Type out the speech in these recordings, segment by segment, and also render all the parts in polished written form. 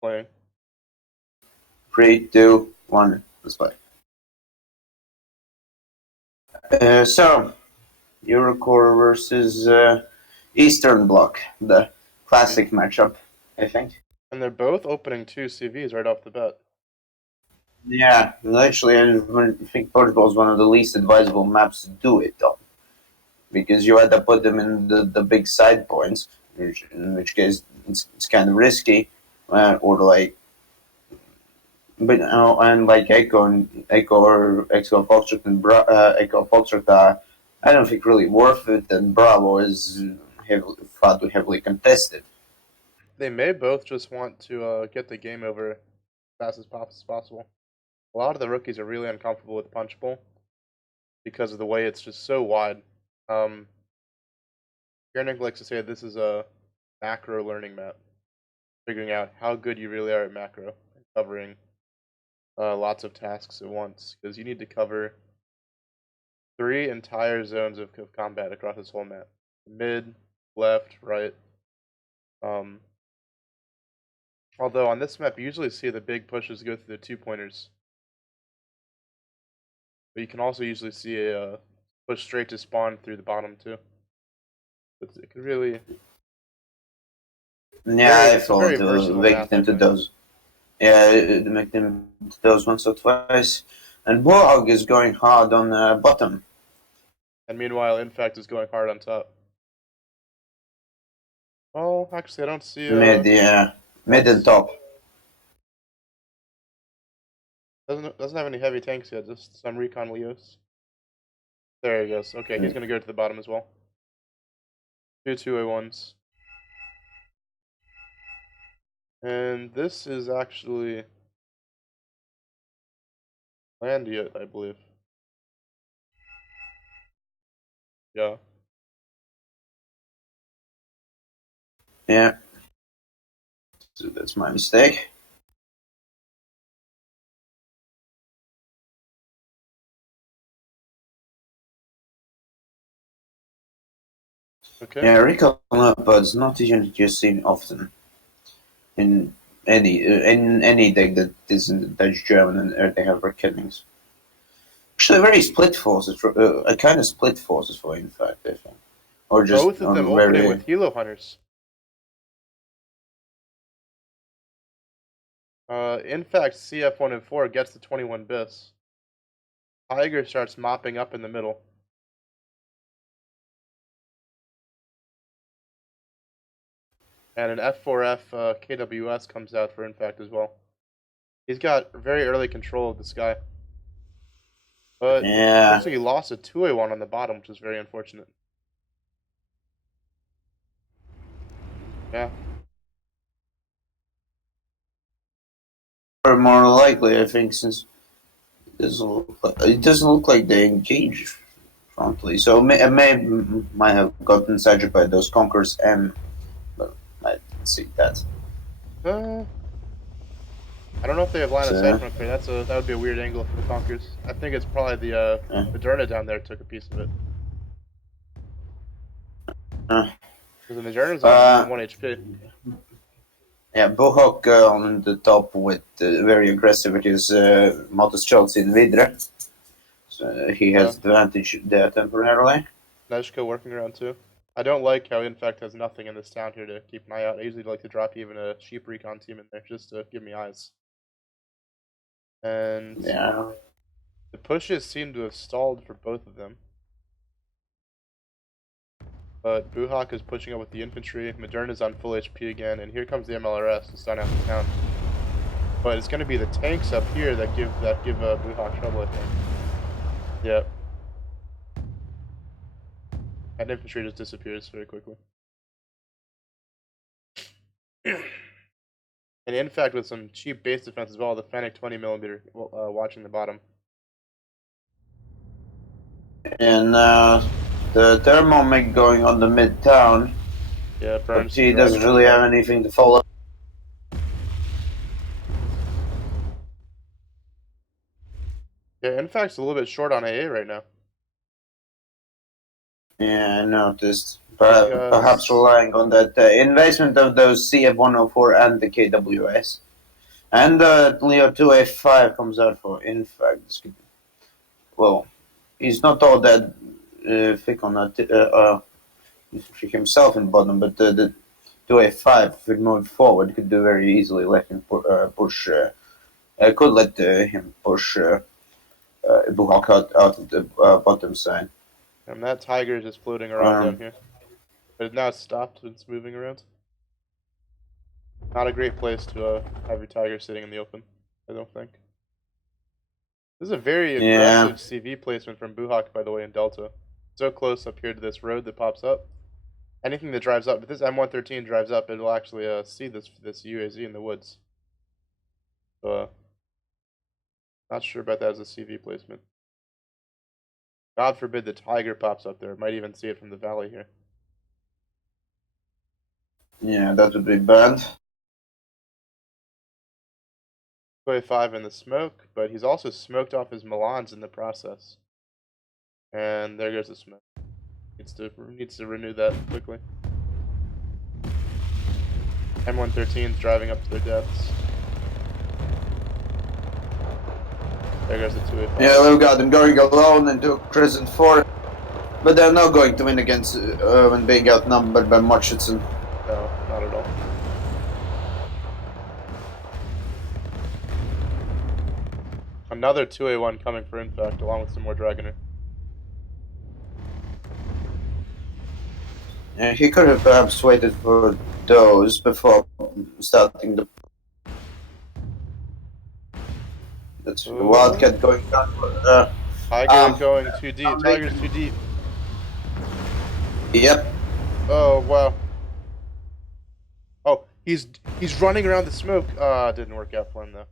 playing. 3, 2, 1, let's play. So, Eurocore versus Eastern Bloc, the classic matchup, I think. And they're both opening 2 CVs right off the bat. Yeah, actually, I think Portugal is one of the least advisable maps to do it, though. Because you had to put them in the big side points, in which case it's kind of risky, or like, but and like Echo or Echo Foxtrot and Echo Foxtrot, I don't think really worth it, and Bravo is far too heavily contested. They may both just want to get the game over as fast as possible. A lot of the rookies are really uncomfortable with Punch Bowl because of the way it's just so wide. Gernick likes to say this is a macro learning map, figuring out how good you really are at macro and covering lots of tasks at once, because you need to cover 3 entire zones of combat across this whole map: mid, left, right. Although on this map you usually see the big pushes go through the 2-pointers, but you can also usually see a push straight to spawn through the bottom too. It could really. Yeah, I fall versatile victim to those. Yeah, the victim to those once or twice. And Buhoc is going hard on bottom. And meanwhile, Infact is going hard on top. Oh, actually, I don't see. Mid, yeah, mid and top. Doesn't have any heavy tanks yet. Just some recon Leos. There he goes. Okay, he's gonna go to the bottom as well. 2 2A1s. And this is actually Landjut, I believe. Yeah. Yeah. So that's my mistake. Okay. Yeah, recon is not a unit you're seen often in any deck that isn't Dutch German and they have reckonings. Actually, very split forces. A kind of split forces for Infact, I think, or just Both of them opening with Helo Hunters. Infact CF1 and 4 gets the 21 bis. Tiger starts mopping up in the middle. And an F4F KWS comes out for Infact as well. He's got very early control of this guy. But yeah, looks like he lost a 2A1 on the bottom, which is very unfortunate. Yeah. or more likely, I think, since it doesn't look like they engage frontally. So might have gotten sided by those Conquerors M, but I didn't see that. I don't know if they have line of sight from up there. That would be a weird angle for the Conquerors. I think it's probably the Moderna down there took a piece of it. Because the Moderna's on 1 HP. Yeah, Buhoc on the top with very aggressive with his Motostrelts in Vidre. So he has advantage there temporarily. Nezhko working around too. I don't like how Infact has nothing in this town here to keep an eye out. I usually like to drop even a sheep recon team in there just to give me eyes. And yeah, the pushes seem to have stalled for both of them. But Buhoc is pushing up with the infantry. Moderna's on full HP again, and here comes the MLRS to stun out the town. But it's going to be the tanks up here that give Buhoc trouble, I think. Yep. And infantry just disappears very quickly. And in fact, with some cheap base defense as well, the Fennec 20mm watching the bottom. And the Thermomig going on the midtown. Yeah, but he doesn't really have anything to follow. Yeah, Infact's a little bit short on AA right now. Yeah, I noticed. Perhaps relying on that investment of those CF104 and the KWS. And Leo 2a5 comes out for Infact. This could, well, he's not all that thick on that himself in bottom, but the 2a5 if it moved forward could do very easily let him push. Could let him push Buhoc out of the bottom side. And that tiger is just floating around down Um, here. But it's now stopped and it's moving around. Not a great place to have your tiger sitting in the open, I don't think. This is a very yeah, aggressive CV placement from Buhoc, by the way, in Delta. So close up here to this road that pops up. Anything that drives up, if this M113 drives up, it'll actually see this UAZ in the woods. So, not sure about that as a CV placement. God forbid the tiger pops up there. Might even see it from the valley here. yeah, that would be bad. 2A5 in the smoke, but he's also smoked off his Milans in the process. And there goes the smoke. Needs to renew that quickly. M113's driving up to their deaths. There goes the 2A5. Yeah, we've got them going alone into Crescent 4. But they're not going to win against when being outnumbered by Murchison. No, not at all. Another 2A1 coming for Infact, along with some more Dragoner. Yeah, he could have perhaps waited for those before starting the. That's Ooh. Wildcat going down. Tiger going too deep. Tiger's too deep. Yep. Oh, wow. Oh, he's running around the smoke. Didn't work out for him, though.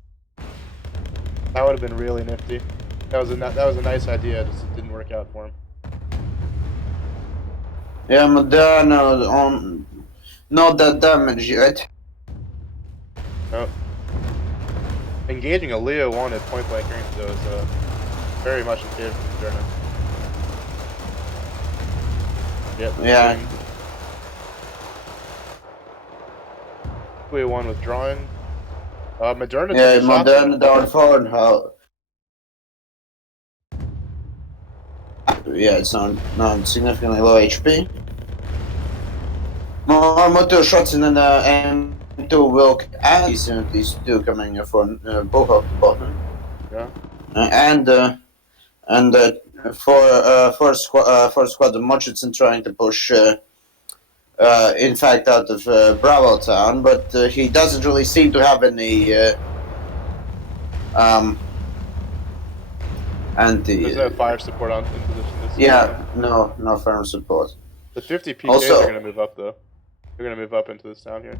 That would have been really nifty. That was a nice idea, just it didn't work out for him. Yeah, Moderna on not that damage yet. Oh. Engaging a Leo 1 at point blank range, though, is very much in favor of Moderna. Yep. Yeah. 2A1 withdrawing. Moderna Yeah, took a shot. Moderna down forward. How? Yeah, it's not significantly low HP. More 2 shots in the M2 Wilk and these two coming from Buhoc bottom. Yeah. For squad of Murchison trying to push Infact out of Bravo Town, but he doesn't really seem to have any anti. There's no fire support in position this Yeah, season. no firm support. The 50 PKs Also, are going to move up, though. They're going to move up into this town here.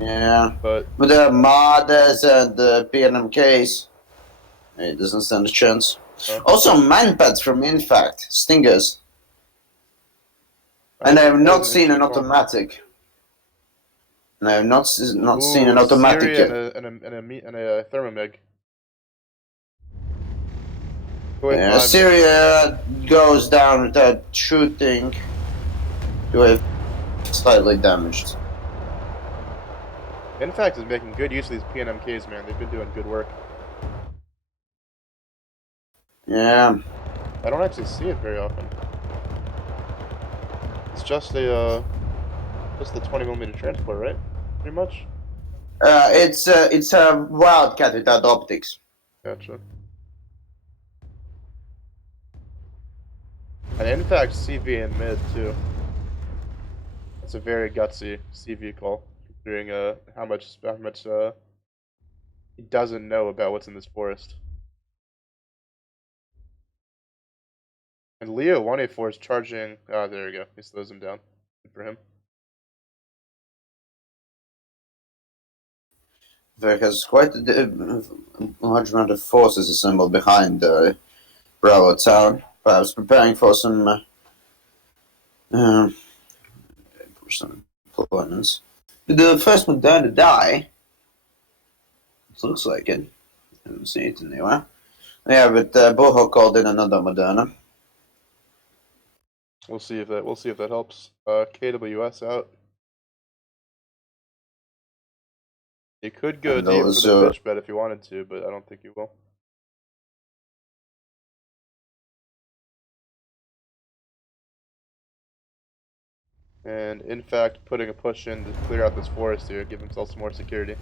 Yeah, but there are Mades and PNMKs. It doesn't stand a chance. Also, manpads from Infact, Stingers. And I have not seen an automatic. And I have not seen an automatic Syria yet. and a thermomig. Syria goes down without shooting to a slightly damaged. Infact is making good use of these PNMKs, man. They've been doing good work. Yeah. I don't actually see it very often. It's just the 20mm transport, right? Pretty much. It's a Wildcat without optics. Gotcha. And Infact CV in mid too. It's a very gutsy CV call, considering how much he doesn't know about what's in this forest. And Leo 184 is charging. Ah, there we go. He slows him down. Good for him. There has quite a large amount of forces assembled behind Bravo Town, perhaps preparing for some deployments. Did the first one dare to die? It looks like it. I didn't see it anywhere. Yeah, but Buhoc called in another Moderna. We'll see if that helps. KWS out. You could go And deep for the also, fish bet if you wanted to, but I don't think you will. And in fact, putting a push in to clear out this forest here, give himself some more security.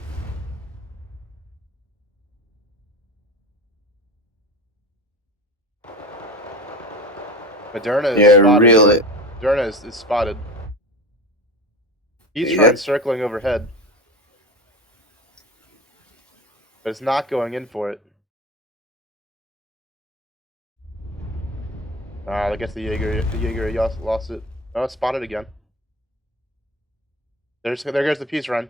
Moderna is yeah, spotted. really. Moderna is spotted. He's trying Yep. circling overhead, but it's not going in for it. I guess the Jaeger lost it. Oh, spotted again. There goes the peace run.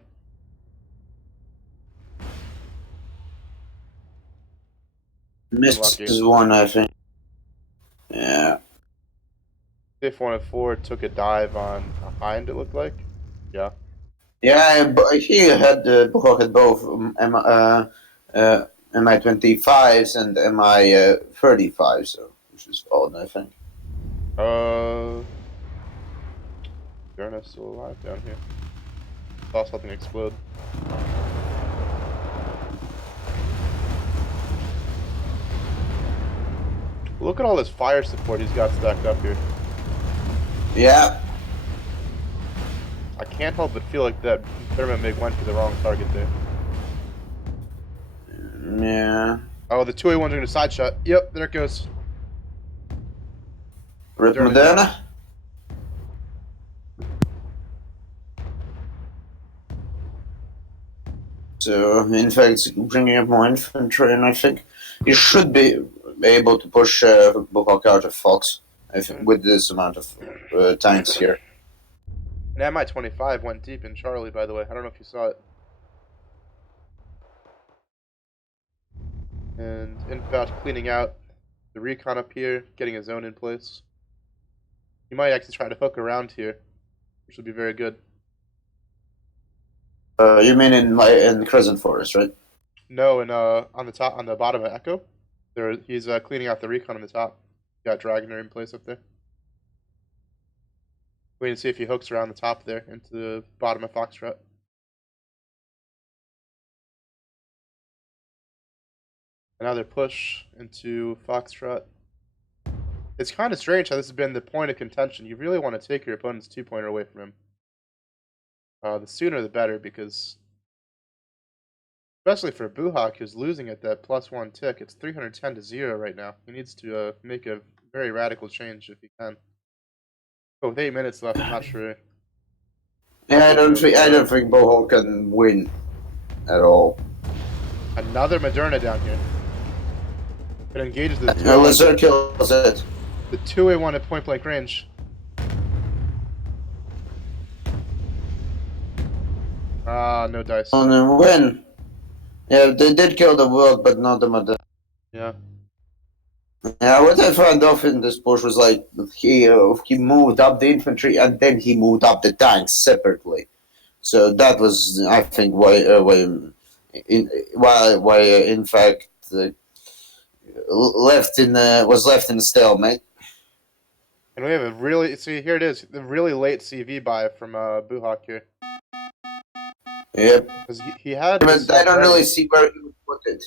Missed Unlucky. one, I think. Yeah. If 104 took a dive on a hind, it looked like. Yeah. Yeah, but he had Buhoc had both MI-25s and MI-35, so which is odd, I think. Moderna's still alive down here. Saw something explode. Look at all this fire support he's got stacked up here. Yeah. I can't help but feel like that Thermomig went for the wrong target there. Yeah. Oh, the 2A1's going to side shot. Yep, there it goes. Rip Moderna's Moderna. So, in fact, bringing up more infantry, and I think you should be able to push Buhoc out of Fox with this amount of tanks here. And MI-25 went deep in Charlie, by the way. I don't know if you saw it. And Infact cleaning out the recon up here, getting a zone in place. He might actually try to hook around here, which would be very good. You mean in Crescent Forest, right? No, and on the bottom of Echo, he's cleaning out the recon on the top. Got Dragoner in place up there. Waiting to see if he hooks around the top there into the bottom of Foxtrot. Another push into Foxtrot. It's kind of strange how this has been the point of contention. You really want to take your opponent's 2-pointer away from him. The sooner the better, because especially for Buhoc, who's losing at that +1 tick, it's 310 to 0 right now. He needs to make a very radical change if he can. But with 8 minutes left, I'm not sure. Yeah, I don't think Buhoc can win at all. Another Moderna down here. It engages the 2A1. Lizard kills it. The 2A1 at point blank range. No dice. On a win. Yeah, they did kill the world, but not the Moderna. Yeah. Yeah, what I found off in this push was like he moved up the infantry and then he moved up the tanks separately. So that was, I think, why in fact was left in a stalemate. And we have a really, see, here it is, the really late CV buy from Buhoc here. Yep. Because he had. But I don't really see where he would put it.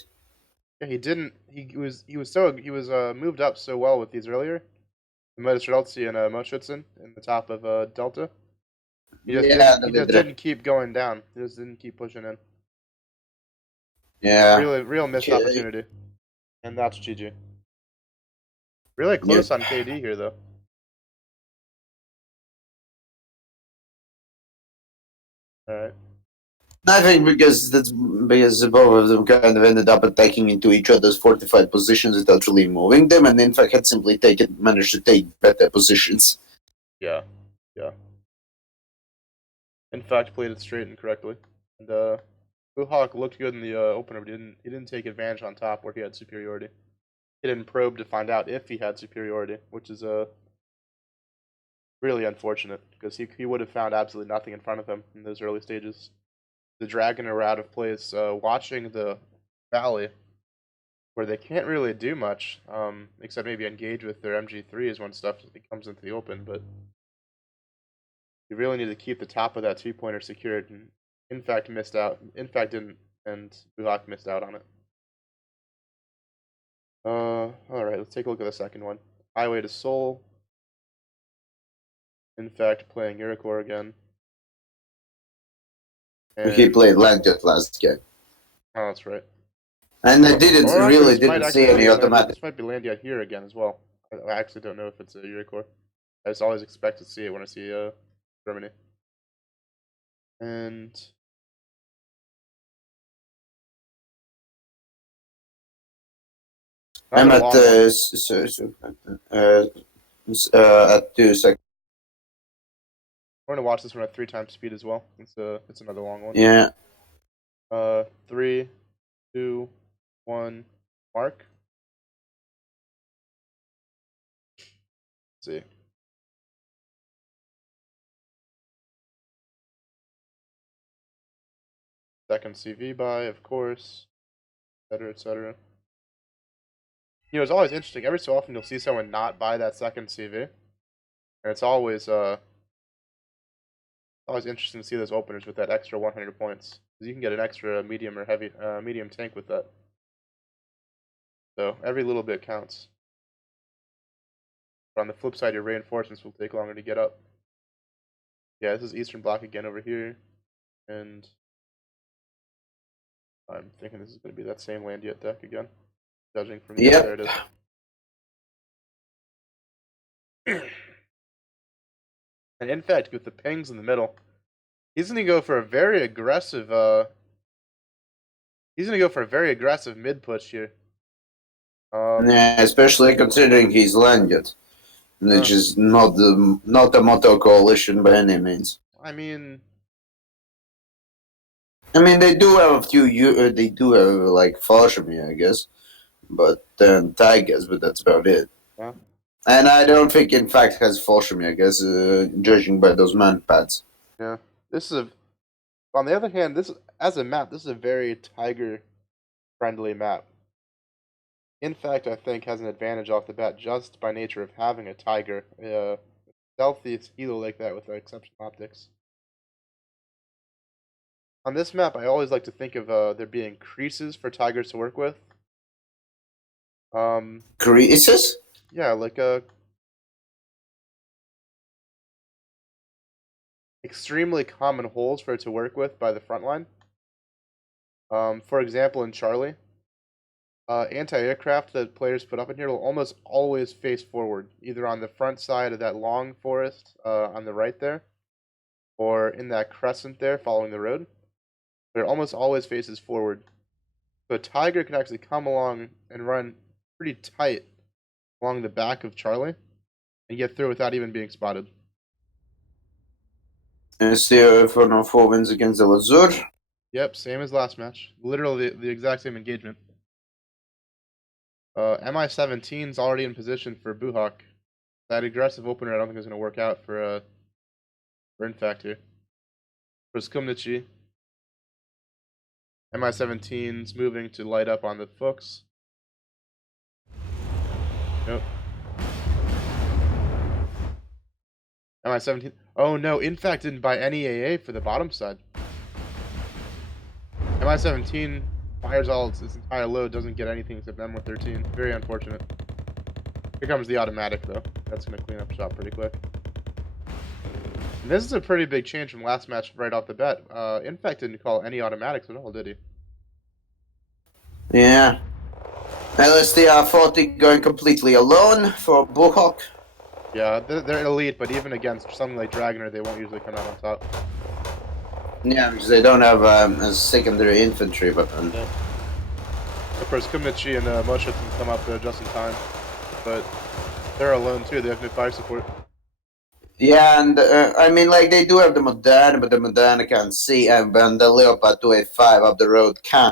Yeah, he didn't. He was moved up so well with these earlier. Streltsy and Moschitzen in the top of Delta. He just didn't keep going down. He just didn't keep pushing in. Yeah. Real missed opportunity. And that's GG. Really close on KD here though. Alright. I think because both of them kind of ended up attacking into each other's fortified positions without really moving them, and in fact had simply managed to take better positions. Yeah. In fact, played it straight and correctly. And Buhoc looked good in the opener, but he didn't take advantage on top where he had superiority. He didn't probe to find out if he had superiority, which is really unfortunate because he would have found absolutely nothing in front of him in those early stages. The Dragoner are out of place, watching the valley, where they can't really do much, except maybe engage with their MG3s when stuff comes into the open. But you really need to keep the top of that 2-pointer secured and Infact missed out. Infact didn't, and Buhoc missed out on it. Alright, let's take a look at the second one. Highway to Seoul. Infact playing Iroquois again. He played Landjut last game. Oh, that's right. And I didn't see any automatic. This might be Landjut here again as well. I actually don't know if it's a Iroquois. I just always expect to see it when I see Germany. And I'm at 2 seconds. We're gonna watch this one at 3 times speed as well. It's another long one. Yeah. 3, 2, 1, mark. Let's see. Second CV buy, of course, etc., etc. You know, it's always interesting. Every so often, you'll see someone not buy that second CV, and it's always interesting to see those openers with that extra 100 points, because you can get an extra medium or heavy medium tank with that. So every little bit counts. But on the flip side, your reinforcements will take longer to get up. Yeah, this is Eastern Bloc again over here, and I'm thinking this is going to be that same Landjut deck again, judging from there it is. And in fact, with the pings in the middle, he's going to go for a very aggressive. He's going to go for a very aggressive mid push here. Yeah, especially considering he's Landjut, which is not a Moto coalition by any means. I mean, they do have a few. They do have like Fallschirmjäger, I guess, but then Tigers, but that's about it. Yeah. And I don't think Infact has Fallschirmjäger, judging by those man pads. Yeah, this is on the other hand, this as a map, this is a very Tiger friendly map. Infact, I think, has an advantage off the bat just by nature of having a Tiger, stealthy helo like that with exceptional optics. On this map, I always like to think of there being creases for Tigers to work with. Creases? Yeah, like extremely common holes for it to work with by the front line. For example, in Charlie, anti-aircraft that players put up in here will almost always face forward, either on the front side of that long forest on the right there, or in that crescent there following the road. But it almost always faces forward. So a Tiger can actually come along and run pretty tight along the back of Charlie and get through without even being spotted. And still for no 4 wins against the Lazur. Yep, same as last match. Literally the exact same engagement. MI-17's already in position for Buhoc. That aggressive opener I don't think is going to work out for Infact here. For Skumnichi, MI-17's moving to light up on the Fuchs. Nope. MI-17. Oh no, Infact didn't buy any AA for the bottom side. MI-17 fires all its entire load, doesn't get anything except M113. Very unfortunate. Here comes the automatic though. That's going to clean up shop pretty quick. And this is a pretty big change from last match right off the bat. Infact didn't call any automatics at all, did he? Yeah. Unless they are 40 going completely alone for Buhoc. Yeah, they're elite, but even against something like Dragoner, they won't usually come out on top. Yeah, because they don't have a secondary infantry weapon. Yeah. Of course, Kumnichi and Moshe can come up there just in time, but they're alone too. They have no fire support. Yeah, and they do have the Moderne, but the Moderne can't see, and the Leopard 285 up the road can.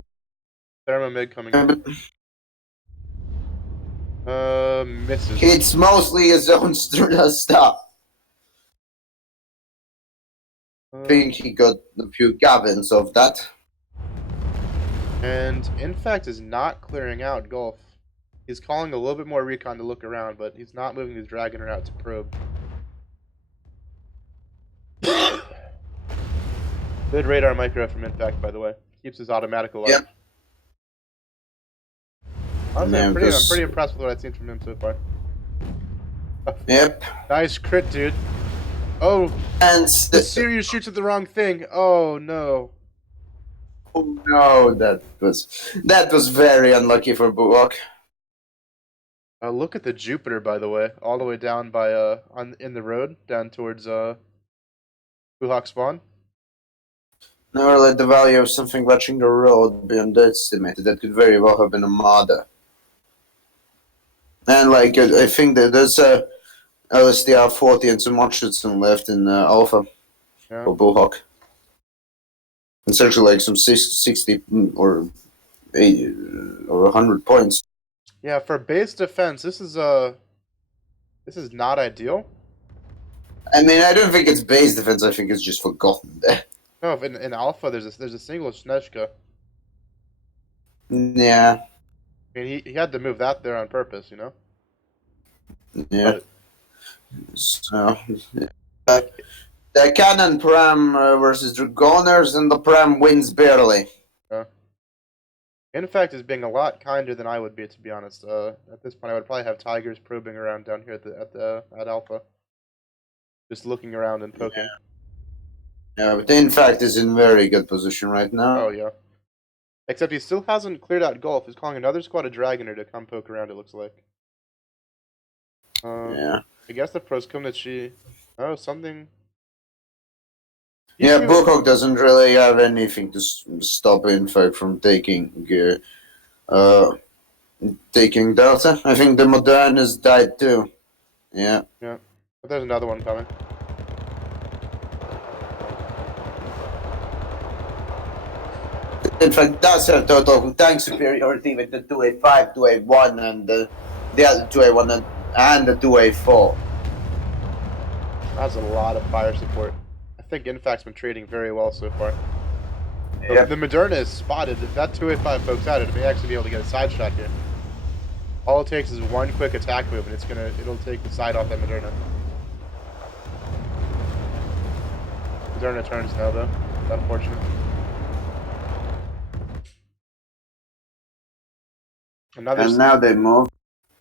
Thermomig coming in. Misses. It's mostly his own stuff. I think he got a few Gavins of that. And Infact is not clearing out Gulf. He's calling a little bit more recon to look around, but he's not moving his Dragoner out to probe. Good radar micro from Infact, by the way. Keeps his automatic alive. Yep. Honestly, Yeah, I'm because- pretty impressed with what I've seen from him so far. Yep. Nice crit, dude. Oh, And the Sirius shoots at the wrong thing. Oh no. oh no, that was very unlucky for Buhoc. Look at the Jupiter, by the way, all the way down by in the road down towards Buhoc spawn. Never let the value of something watching the road be underestimated. That could very well have been a modder. And like I think that there's a LSDR 40 and some Hutchinson left in Alpha for Buhoc. It's actually like some 60 or 80 or 100 points. Yeah, for base defense, this is not ideal. I mean, I don't think it's base defense. I think it's just forgotten there. No, in Alpha there's a single Snezhka. Yeah. I mean, he had to move that there on purpose, you know. Yeah. But, so, the Cannon Pram versus Dragoners, and the Pram wins barely. Infact is being a lot kinder than I would be, to be honest. At this point, I would probably have Tigers probing around down here at Alpha, just looking around and poking. Yeah, but Infact is in very good position right now. Oh yeah. Except he still hasn't cleared out Gulf. He's calling another squad of Dragoner to come poke around, it looks like. Yeah. I guess the pros come that she... Oh, something... Yeah, Buhoc doesn't really have anything to stop Infact from taking Delta. I think the Modern has died too. Yeah. Yeah. But there's another one coming. Infact does have total tank superiority with the 2A5, 2A1, and the other 2A1 and the 2A4. That's a lot of fire support. I think Infact's been trading very well so far. Yep. The Moderna is spotted. If that 2A5 pokes out, it may actually be able to get a side shot here. All it takes is one quick attack move, and it'll take the side off that Moderna. Moderna turns now, though. It's unfortunate. And now they move.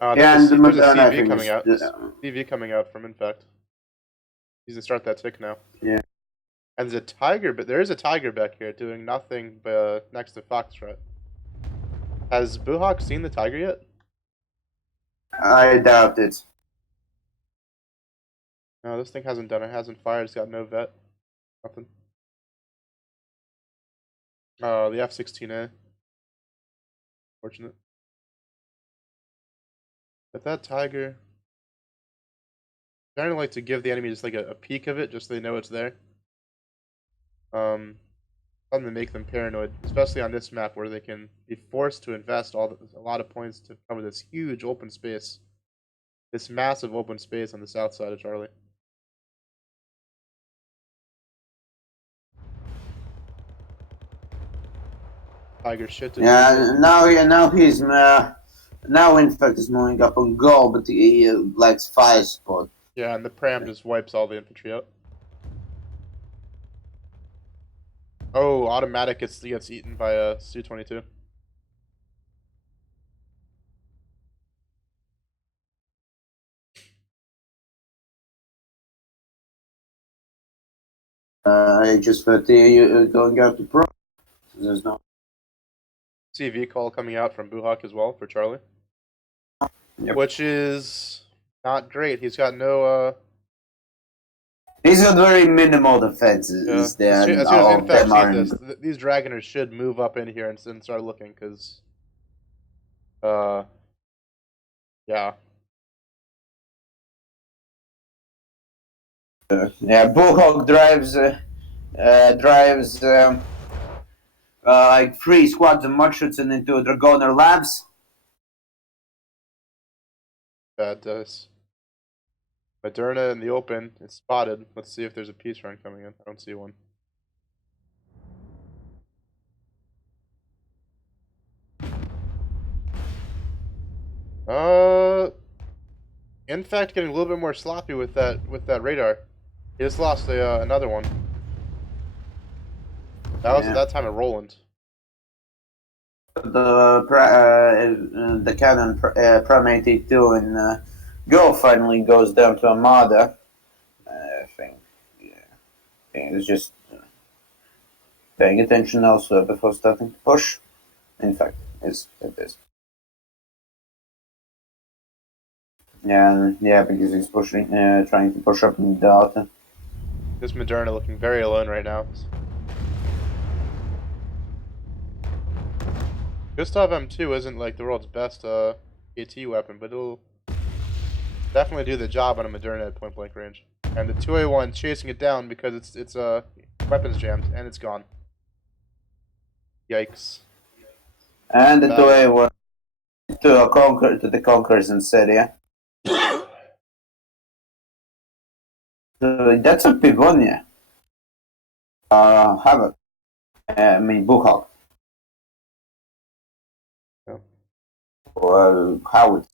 Yeah, and the there's a Moderna CV thing coming is- out. CV coming out from Infact. He's gonna start that tick now. Yeah. And there's a tiger, but there is a tiger back here doing nothing but next to Foxtrot. Has Buhoc seen the tiger yet? I doubt it. No, this thing hasn't done it. Hasn't fired. It's got no vet. Nothing. Oh, the F-16A. Fortunate. But that tiger... I kind of like to give the enemy just like a peek of it, just so they know it's there. Something to make them paranoid, especially on this map where they can be forced to invest a lot of points to cover this huge open space. This massive open space on the south side of Charlie. Tiger shit. Yeah, now he's now Infact is moving up on goal, but he lacks fire support. Yeah, and the Pram just wipes all the infantry out. Oh, automatic gets eaten by a Su-22. HS-30 going out to pro. So there's no. CV call coming out from Buhoc as well for Charlie. Yep. Which is not great. He's got no He's got very minimal defenses there. As soon as Infact sees this, these Dragoners should move up in here and start looking, because yeah. Yeah, Buhoc drives like 3 squads of Mudshoots into Dragoner Labs. Bad dice. Moderna in the open. It's spotted. Let's see if there's a peace run coming in. I don't see one. Infact getting a little bit more sloppy with that radar. He just lost another one. That was at that time a Roland. The cannon Pram 82 in Go finally goes down to Armada. I think, yeah, it was just paying attention also before starting to push. In fact, it is. Yeah, because he's pushing, trying to push up in data. This Moderna looking very alone right now. Gustav M2 isn't like the world's best AT weapon, but it'll definitely do the job on a Moderna at point blank range. And the 2A1 chasing it down because it's weapons jammed and it's gone. Yikes. And the 2A1 to the Conquerors in Syria. So that's a Pivonia. Havoc. I mean Buhoc. Yeah. Or Howard.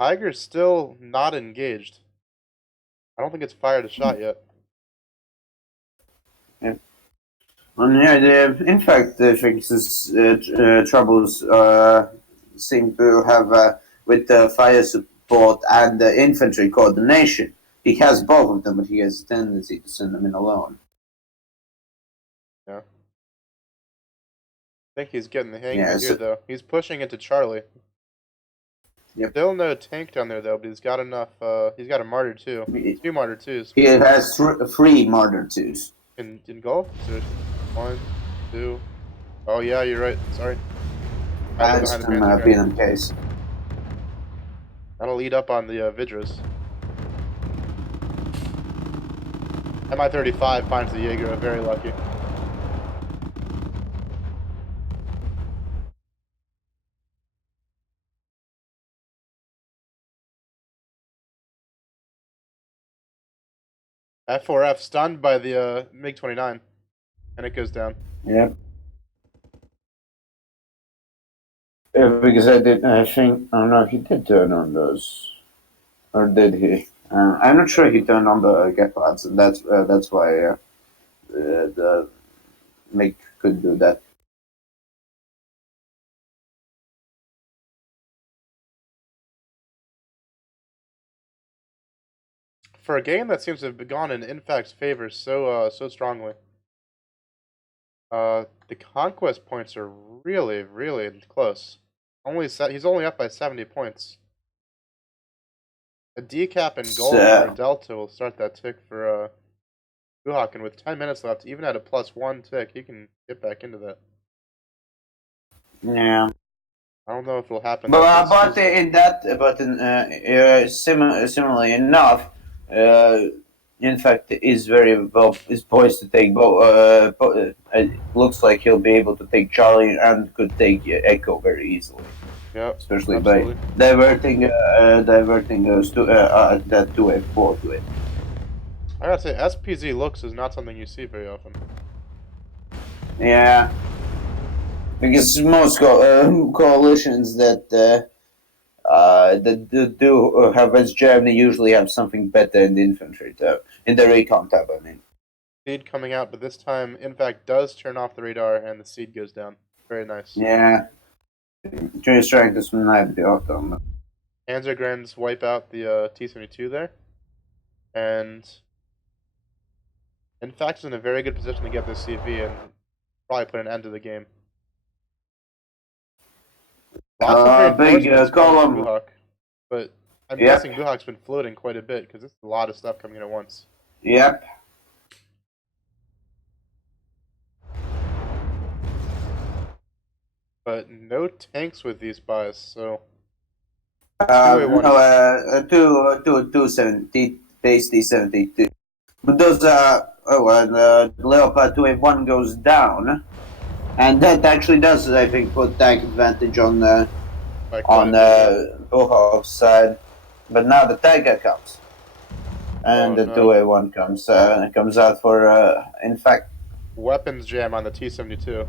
Tiger's still not engaged. I don't think it's fired a shot yet. Yeah. And yeah, Infact fixes troubles seem to have with fire support and infantry coordination. He has both of them, but he has a tendency to send them in alone. Yeah. I think he's getting the hang Yeah, of it here, though. He's pushing into Charlie. Yep. Still no tank down there, though, but he's got enough. He's got a Martyr 2. 2 Martyr 2s. He has three Martyr 2s. In golf? So 1, 2. Oh, yeah, you're right. Sorry. That's some Pinham case. That'll lead up on the Vidras. Mi-35 finds the Jaeger, very lucky. F4F stunned by the MiG-29, and it goes down. Yep. Because I think, I don't know if he did turn on those, or did he? I'm not sure he turned on the Gepards, and that's why the MiG could do that. For a game that seems to have gone in Infact's favor so strongly, the conquest points are really, really close. He's only up by 70 points. A decap and gold or delta will start that tick for Buhoc, and with 10 minutes left, even at a +1 tick, he can get back into that. Yeah. I don't know if it'll happen. But similarly enough, Infact is is poised to take both. It looks like he'll be able to take Charlie and could take Echo very easily. Yeah, especially absolutely. By diverting those that 2A4 to it. I gotta say, SPZ looks is not something you see very often. Yeah, because most coalitions that do have West Germany usually have something better in the infantry tab, in the recon tab. I mean, seed coming out, but this time, Infact does turn off the radar and the seed goes down. Very nice. Yeah, just trying to snipe the auto. Panzergrens wipe out the T-72 there, and Infact is in a very good position to get this CV and probably put an end to the game. Big column. Buhoc, but I'm guessing Buhoc's been floating quite a bit because it's a lot of stuff coming in at once. Yep. But no tanks with these buys, so. Two 70, base D72. But those Leopard 2A1 goes down, and that actually does, I think, put tank advantage on Buhoc's side. But now the Tiger comes, and the 2A1 comes out for Infact. Weapons jam on the T-72.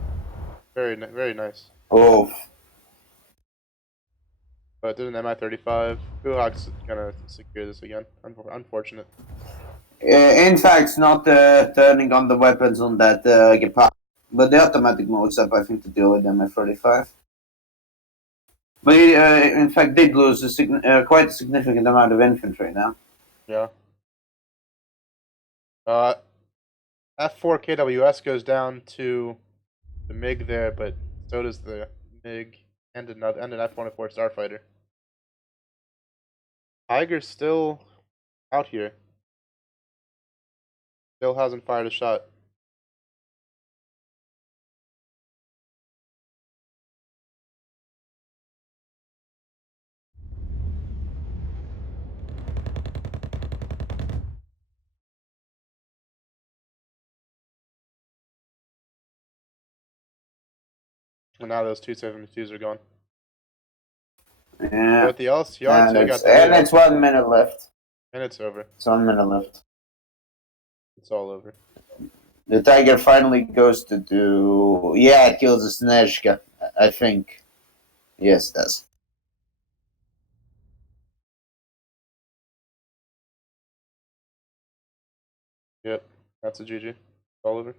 Very nice. Oh. But did an Mi-35. Buhoc's gonna secure this again. Unfortunate. Infact, not turning on the weapons on that Gepard. But the automatic mode's up, I think, to deal with them at 35. But he, in fact, did lose quite a significant amount of infantry now. Yeah. F4 KWS goes down to the MiG there, but so does the MiG and an F-104 Starfighter. Tiger's still out here. Still hasn't fired a shot. And now those 272s are gone. Yeah. But the LCR and it's 1 minute left. And it's over. It's 1 minute left. It's all over. The Tiger finally goes to do... Yeah, it kills the Snezhka, I think. Yes, it does. Yep, that's a GG. It's all over.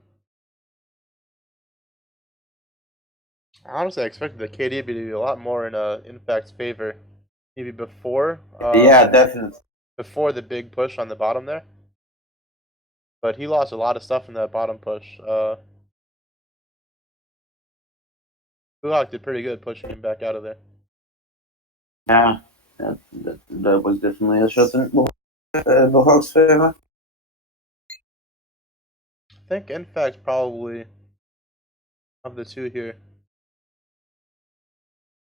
Honestly, I expected the KD to be a lot more in Infact's favor. Maybe before. Yeah, definitely. Before the big push on the bottom there. But he lost a lot of stuff in that bottom push. Buhoc did pretty good pushing him back out of there. Yeah, that was definitely a shot in Buhoc's favor. I think Infact probably, of the two here,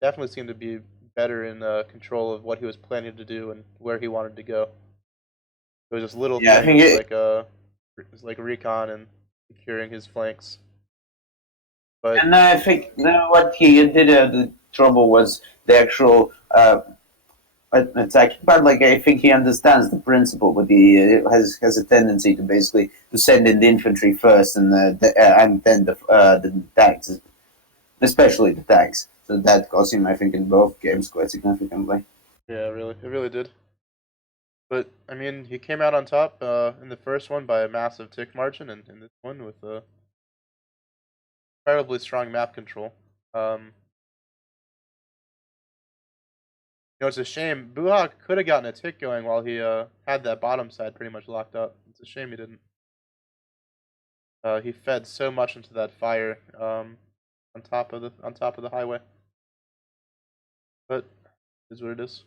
definitely seemed to be better in control of what he was planning to do and where he wanted to go. It was just little things like recon and securing his flanks. But and I think what he did the trouble was the actual attack. But like I think he understands the principle, but he has a tendency to basically to send in the infantry first and then the tanks, especially the tanks. So that cost him, I think, in both games quite significantly. Yeah, it really did. But I mean, he came out on top in the first one by a massive tick margin, and in this one with incredibly strong map control. It's a shame. Buhoc could have gotten a tick going while he had that bottom side pretty much locked up. It's a shame he didn't. He fed so much into that fire on top of the highway. But it is what it is.